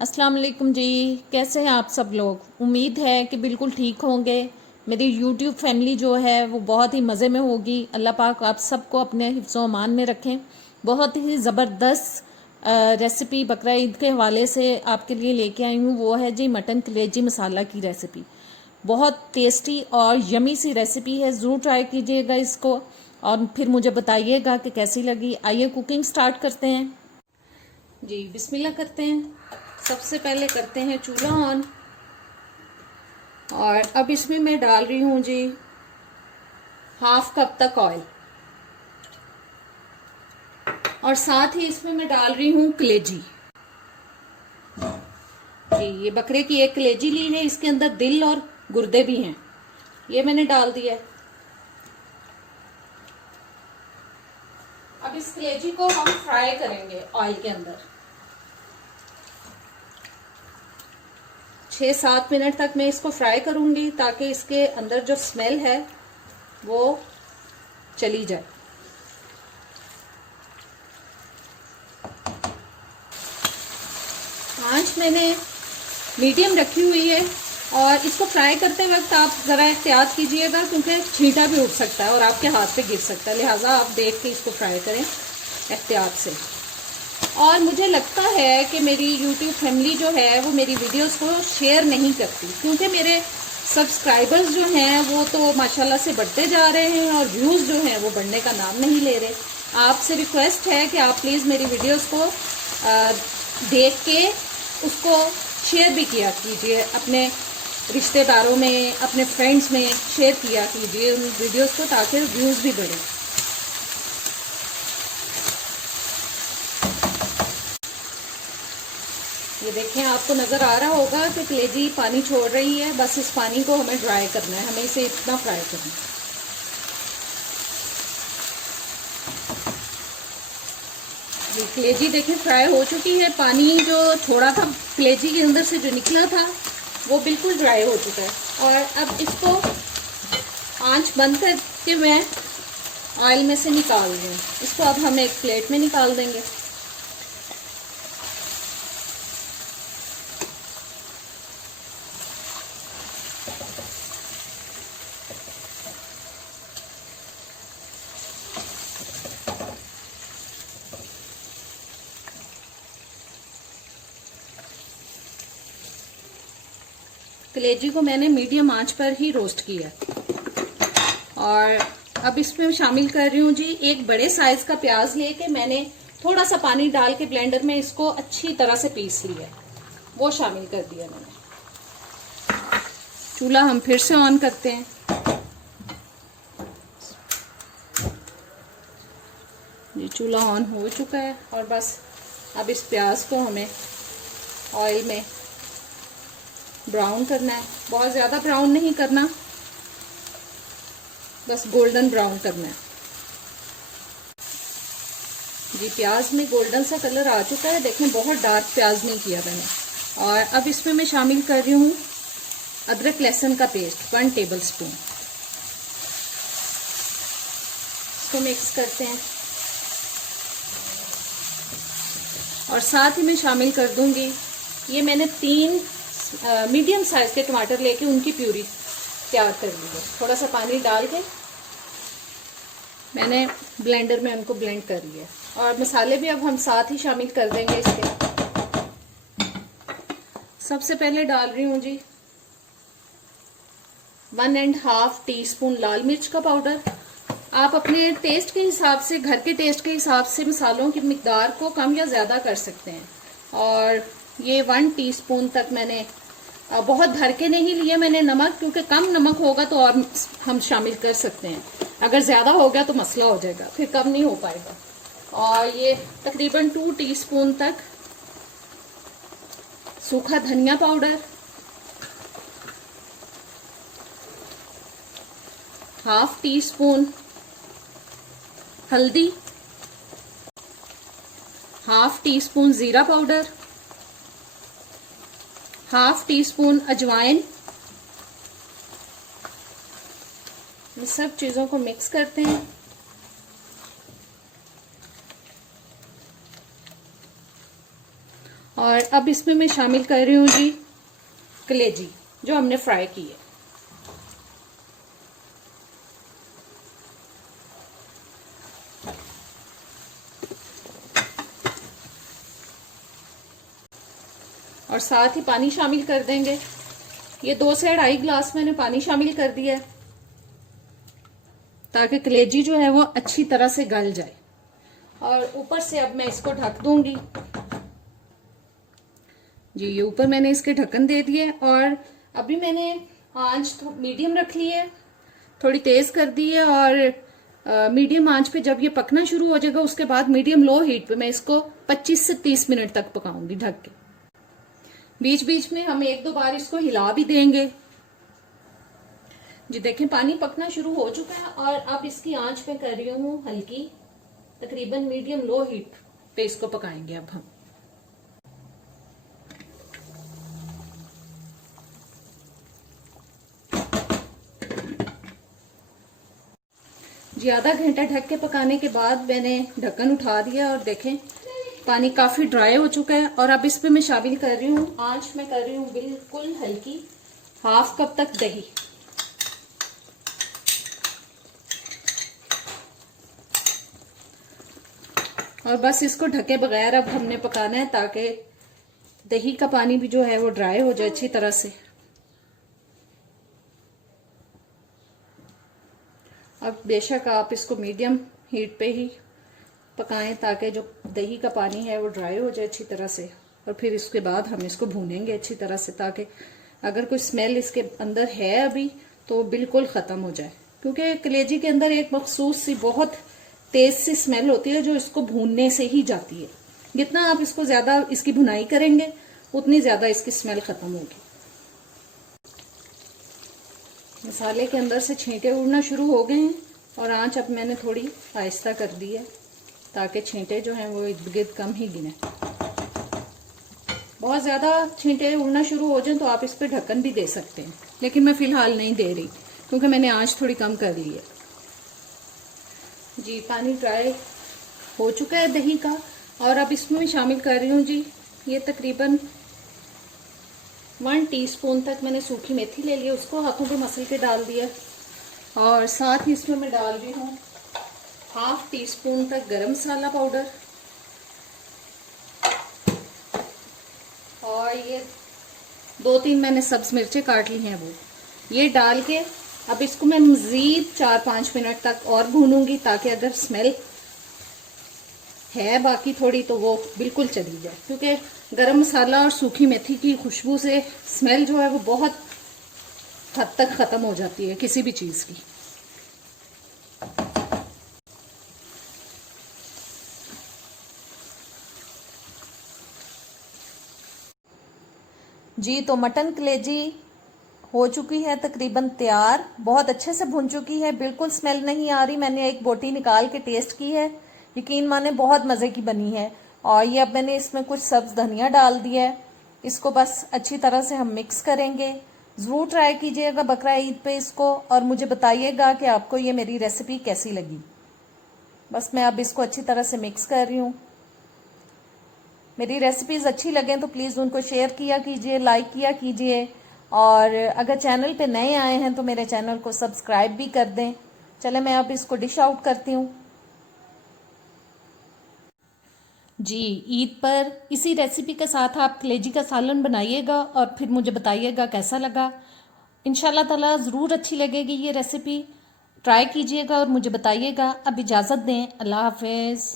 अस्सलाम वालेकुम जी। कैसे हैं आप सब लोग? उम्मीद है कि बिल्कुल ठीक होंगे। मेरी यूट्यूब फैमिली जो है वो बहुत ही मज़े में होगी। अल्लाह पाक आप सबको अपने हिफ्ज़ व अमान में रखें। बहुत ही ज़बरदस्त रेसिपी बकरा ईद के हवाले से आपके लिए लेके आई हूँ। वो है जी मटन कलेजी मसाला की रेसिपी। बहुत टेस्टी और यमी सी रेसिपी है। ज़रूर ट्राई कीजिएगा इसको और फिर मुझे बताइएगा कि कैसी लगी। आइए कुकिंग स्टार्ट करते हैं जी। बिस्मिल्लाह करते हैं। सबसे पहले करते हैं चूल्हा ऑन और अब इसमें मैं डाल रही हूँ जी हाफ कप तक ऑयल और साथ ही इसमें मैं डाल रही हूँ कलेजी जी। ये बकरे की एक कलेजी ली है, इसके अंदर दिल और गुर्दे भी हैं, ये मैंने डाल दिया है। अब इस कलेजी को हम फ्राई करेंगे ऑयल के अंदर 6-7 मिनट तक मैं इसको फ्राई करूंगी ताकि इसके अंदर जो स्मेल है वो चली जाए। आंच मैंने मीडियम रखी हुई है और इसको फ्राई करते वक्त आप ज़रा एहतियात कीजिएगा क्योंकि छींटा भी उठ सकता है और आपके हाथ पे गिर सकता है, लिहाजा आप देख के इसको फ्राई करें एहतियात से। और मुझे लगता है कि मेरी YouTube फैमिली जो है वो मेरी वीडियोस को शेयर नहीं करती क्योंकि मेरे सब्सक्राइबर्स जो हैं वो तो माशाल्लाह से बढ़ते जा रहे हैं और व्यूज़ जो हैं वो बढ़ने का नाम नहीं ले रहे। आपसे रिक्वेस्ट है कि आप प्लीज़ मेरी वीडियोस को देख के उसको शेयर भी किया कीजिए, अपने रिश्तेदारों में, अपने फ्रेंड्स में शेयर किया कीजिए उन वीडियोस को ताकि व्यूज़ भी बढ़े। ये देखें, आपको नज़र आ रहा होगा कि कलेजी पानी छोड़ रही है। बस इस पानी को हमें ड्राई करना है, हमें इसे इतना फ्राई करना है। ये कलेजी देखें फ्राई हो चुकी है। पानी जो छोड़ा था कलेजी के अंदर से, जो निकला था, वो बिल्कुल ड्राई हो चुका है। और अब इसको आंच बंद करके मैं ऑयल में से निकाल रही हूँ। इसको अब हम एक प्लेट में निकाल देंगे। कलेजी को मैंने मीडियम आंच पर ही रोस्ट किया और अब इसमें शामिल कर रही हूँ जी एक बड़े साइज का प्याज लेके मैंने थोड़ा सा पानी डाल के ब्लेंडर में इसको अच्छी तरह से पीस लिया, वो शामिल कर दिया मैंने। चूल्हा हम फिर से ऑन करते हैं। ये चूल्हा ऑन हो चुका है और बस अब इस प्याज को हमें ऑयल में ब्राउन करना है। बहुत ज़्यादा ब्राउन नहीं करना, बस गोल्डन ब्राउन करना है जी। प्याज में गोल्डन सा कलर आ चुका है, देखें बहुत डार्क प्याज नहीं किया मैंने। और अब इसमें मैं शामिल कर रही हूँ अदरक लहसुन का पेस्ट 1 टेबल स्पून। इसको मिक्स करते हैं और साथ ही मैं शामिल कर दूंगी, ये मैंने 3 मीडियम साइज के टमाटर लेके उनकी प्यूरी तैयार कर ली है। थोड़ा सा पानी डाल के मैंने ब्लेंडर में उनको ब्लेंड कर लिया और मसाले भी अब हम साथ ही शामिल कर देंगे इसके। सबसे पहले डाल रही हूँ जी 1.5 टीस्पून लाल मिर्च का पाउडर। आप अपने टेस्ट के हिसाब से, घर के टेस्ट के हिसाब से मसालों की मिकदार को कम या ज़्यादा कर सकते हैं। और ये 1 टीस्पून तक मैंने, बहुत भर के नहीं लिया मैंने नमक, क्योंकि कम नमक होगा तो और हम शामिल कर सकते हैं, अगर ज़्यादा हो गया तो मसला हो जाएगा, फिर कम नहीं हो पाएगा। और ये तकरीबन 2 टीस्पून तक सूखा धनिया पाउडर, हाफ टीस्पून हल्दी, हाफ टीस्पून जीरा पाउडर, हाफ टीस्पून अजवाइन। इन सब चीज़ों को मिक्स करते हैं और अब इसमें मैं शामिल कर रही हूँ जी कलेजी जो हमने फ्राई की है। और साथ ही पानी शामिल कर देंगे। ये 2 से 2.5 गिलास मैंने पानी शामिल कर दिया है ताकि कलेजी जो है वो अच्छी तरह से गल जाए। और ऊपर से अब मैं इसको ढक दूंगी जी। ये ऊपर मैंने इसके ढक्कन दे दिए और अभी मैंने आंच मीडियम रख ली है, थोड़ी तेज कर दी है। और मीडियम आंच पे जब ये पकना शुरू हो जाएगा उसके बाद मीडियम लो हीट पे मैं इसको 25 से 30 मिनट तक पकाऊंगी ढक के। बीच बीच में हम 1-2 बार इसको हिला भी देंगे जी। देखें पानी पकना शुरू हो चुका है और अब इसकी आंच में कर रही हूँ हल्की, तकरीबन मीडियम लो हीट पे इसको पकाएंगे अब हम। जी आधा घंटा ढक के पकाने के बाद मैंने ढक्कन उठा दिया और देखें पानी काफी ड्राई हो चुका है। और अब इस पे मैं शामिल कर रही हूँ, आंच में कर रही हूँ बिल्कुल हल्की, 1/2 कप तक दही। और बस इसको ढके बगैर अब हमने पकाना है ताकि दही का पानी भी जो है वो ड्राई हो जाए अच्छी तरह से। अब बेशक आप इसको मीडियम हीट पे ही पकाएं ताकि जो दही का पानी है वो ड्राई हो जाए अच्छी तरह से। और फिर इसके बाद हम इसको भूनेंगे अच्छी तरह से ताकि अगर कोई स्मेल इसके अंदर है अभी तो बिल्कुल ख़त्म हो जाए, क्योंकि कलेजी के अंदर एक मखसूस सी बहुत तेज सी स्मेल होती है जो इसको भूनने से ही जाती है। जितना आप इसको ज्यादा इसकी भुनाई करेंगे उतनी ज्यादा इसकी स्मेल खत्म होगी। मसाले के अंदर से छींटे उड़ना शुरू हो गए हैं और आंच अब मैंने थोड़ी आहिस्ता कर दी है ताकि छींटे जो हैं वो इर्द गिर्द कम ही गिने। बहुत ज्यादा छींटे उड़ना शुरू हो जाए तो आप इस पे ढक्कन भी दे सकते हैं, लेकिन मैं फिलहाल नहीं दे रही क्योंकि मैंने आंच थोड़ी कम कर ली है जी। पानी ड्राई हो चुका है दही का और अब इसमें शामिल कर रही हूँ जी ये तकरीबन 1 टीस्पून तक मैंने सूखी मेथी ले ली, उसको हाथों पे मसल के डाल दिया। और साथ ही इसमें मैं डाल रही हूँ 1/2 टीस्पून तक गरम मसाला पाउडर और ये 2-3 मैंने सब्ज मिर्चें काट ली हैं वो ये डाल के अब इसको मैं मजीद 4-5 मिनट तक और भूनूंगी ताकि अगर स्मेल है बाकी थोड़ी तो वो बिल्कुल चली जाए, क्योंकि गरम मसाला और सूखी मेथी की खुशबू से स्मेल जो है वो बहुत हद तक खत्म हो जाती है किसी भी चीज की। जी तो मटन कलेजी हो चुकी है तकरीबन तैयार, बहुत अच्छे से भुन चुकी है, बिल्कुल स्मेल नहीं आ रही। मैंने एक बोटी निकाल के टेस्ट की है, यकीन माने बहुत मज़े की बनी है। और ये अब मैंने इसमें कुछ सब्ज धनिया डाल दिया है, इसको बस अच्छी तरह से हम मिक्स करेंगे। ज़रूर ट्राई कीजिएगा बकरा ईद पे इसको और मुझे बताइएगा कि आपको ये मेरी रेसिपी कैसी लगी। बस मैं अब इसको अच्छी तरह से मिक्स कर रही हूँ। मेरी रेसिपीज़ अच्छी लगें तो प्लीज़ उनको शेयर किया कीजिए, लाइक किया कीजिए और अगर चैनल पे नए आए हैं तो मेरे चैनल को सब्सक्राइब भी कर दें। चले मैं अब इसको डिश आउट करती हूँ जी। ईद पर इसी रेसिपी के साथ आप कलेजी का सालन बनाइएगा और फिर मुझे बताइएगा कैसा लगा। इंशाल्लाह ताला ज़रूर अच्छी लगेगी ये रेसिपी, ट्राई कीजिएगा और मुझे बताइएगा। अब इजाज़त दें, अल्लाह हाफिज़।